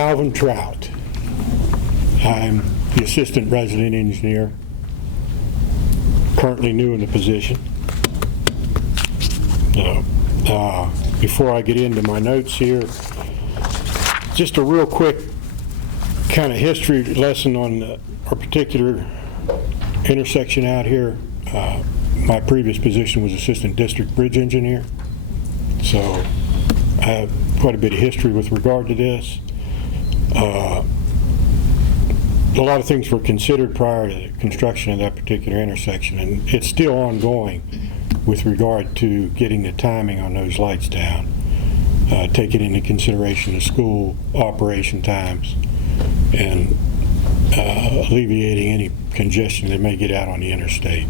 Alvin Trout. I'm the assistant resident engineer, currently new in the position. Before I get into my notes here, just a real quick kind of history lesson on our particular intersection out here. My previous position was assistant district bridge engineer, so I have quite a bit of history with regard to this. A lot of things were considered prior to the construction of that particular intersection, and it's still ongoing with regard to getting the timing on those lights down, taking into consideration the school operation times, and alleviating any congestion that may get out on the interstate.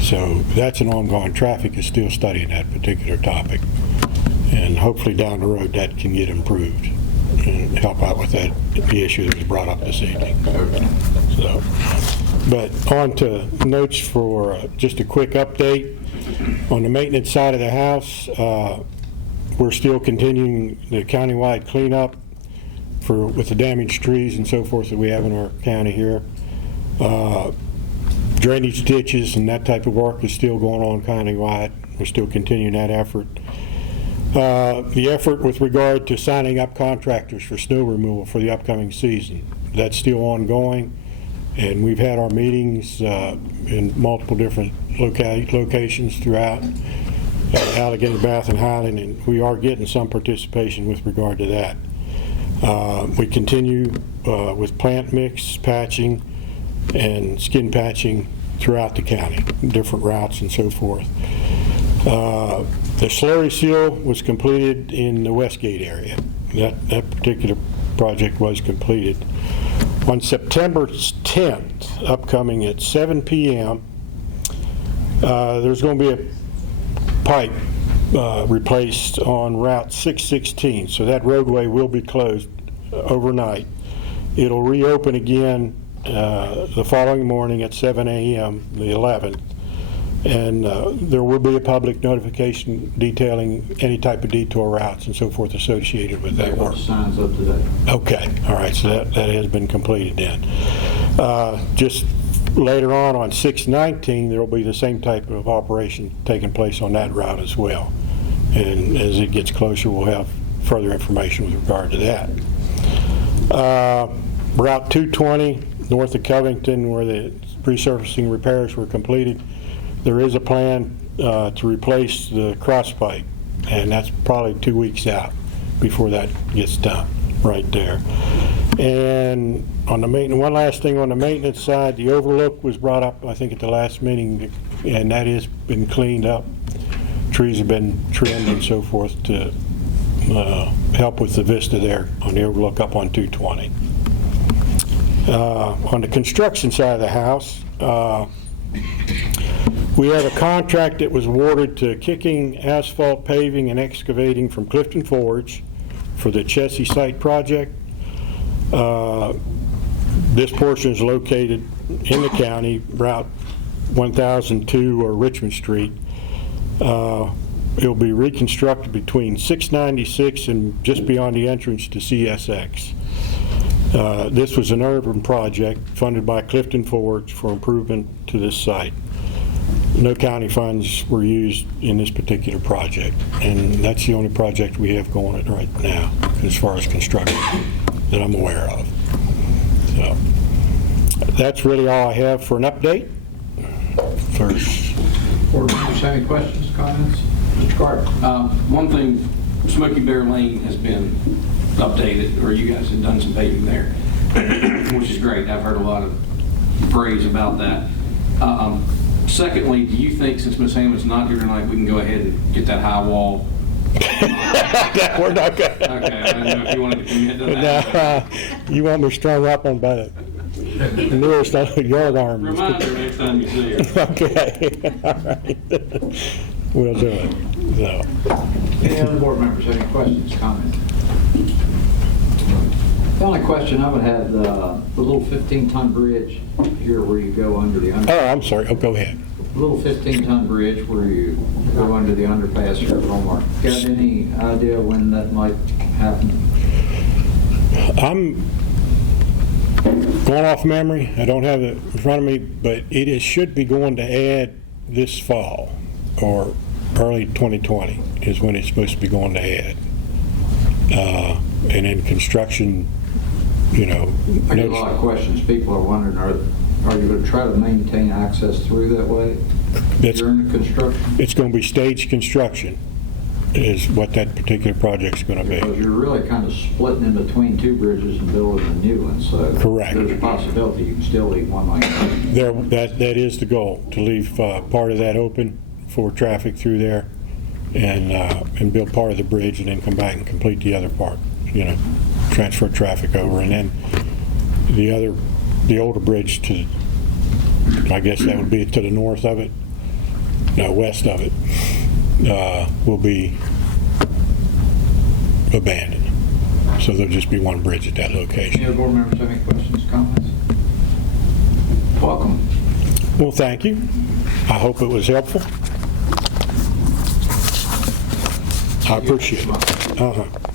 So that's an ongoing. Traffic is still studying that particular topic, and hopefully down the road that can get improved and help out with that, the issue that was brought up this evening. So, but on to notes for just a quick update on the maintenance side of the house. We're still continuing the countywide cleanup with the damaged trees and so forth that we have in our county here. Drainage ditches and that type of work is still going on countywide. We're still continuing that effort. The effort with regard to signing up contractors for snow removal for the upcoming season, that's still ongoing, and we've had our meetings in multiple different locations throughout Alleghany, Bath, and Highland, and we are getting some participation with regard to that. We continue with plant mix, patching, and skin patching throughout the county, different routes and so forth. The slurry seal was completed in the Westgate area. That particular project was completed. On September 10th, upcoming at 7 p.m., there's going to be a pipe replaced on Route 616, so that roadway will be closed overnight. It'll reopen again the following morning at 7 a.m., the 11th, and there will be a public notification detailing any type of detour routes and so forth associated with that work. Signs up today. Okay, all right, so that has been completed then. Just later on 6/19, there will be the same type of operation taking place on that route as well, and as it gets closer we'll have further information with regard to that. Route 220 north of Covington, where the resurfacing repairs were completed, there is a plan to replace the cross pipe, and that's probably 2 weeks out before that gets done right there. And on the maintenance, one last thing on the maintenance side, the overlook was brought up I think at the last meeting, and that has been cleaned up. Trees have been trimmed and so forth to help with the vista there on the overlook up on 220. On the construction side of the house, we have a contract that was awarded to Kicking Asphalt Paving and Excavating from Clifton Forge for the Chessie site project. This portion is located in the county, Route 1002 or Richmond Street. It'll be reconstructed between 696 and just beyond the entrance to CSX. This was an urban project funded by Clifton Forge for improvement to this site. No county funds were used in this particular project, and that's the only project we have going right now as far as construction that I'm aware of. So that's really all I have for an update. First, Board members, any questions, comments? Mr. Carter. One thing, Smoky Bear Lane has been updated, or you guys have done some paving there, which is great. I've heard a lot of praise about that. Secondly, do you think since Ms. Hammond's not here tonight, we can go ahead and get that high wall? we're not good. Okay, I didn't know if you wanted to commit to that. You want me strung up on by the nearest yard arm. Remind her next time you see her. Okay, all right. We'll do it. So. Any other board members, any questions, comments? The only question I would have, the little 15-ton bridge here where you go under the underpass. Oh, I'm sorry. Oh, go ahead. The little 15-ton bridge where you go under the underpass here at Walmart. Got any idea when that might happen? I'm going off memory. I don't have it in front of me, but should be going to add this fall or early 2020 is when it's supposed to be going to add. And then construction, I get a lot of questions. People are wondering, are you going to try to maintain access through that way during the construction? It's going to be staged construction is what that particular project's going to be. Because you're really kind of splitting in between two bridges and building a new one, so Correct. There's a possibility you can still leave one like that. That is the goal, to leave part of that open for traffic through there and build part of the bridge and then come back and complete the other part, transfer traffic over. And then the older bridge to, I guess that would be to the north of it, no, west of it, will be abandoned. So there'll just be one bridge at that location. Any other board members have any questions, comments? Welcome. Well, thank you. I hope it was helpful. I appreciate it.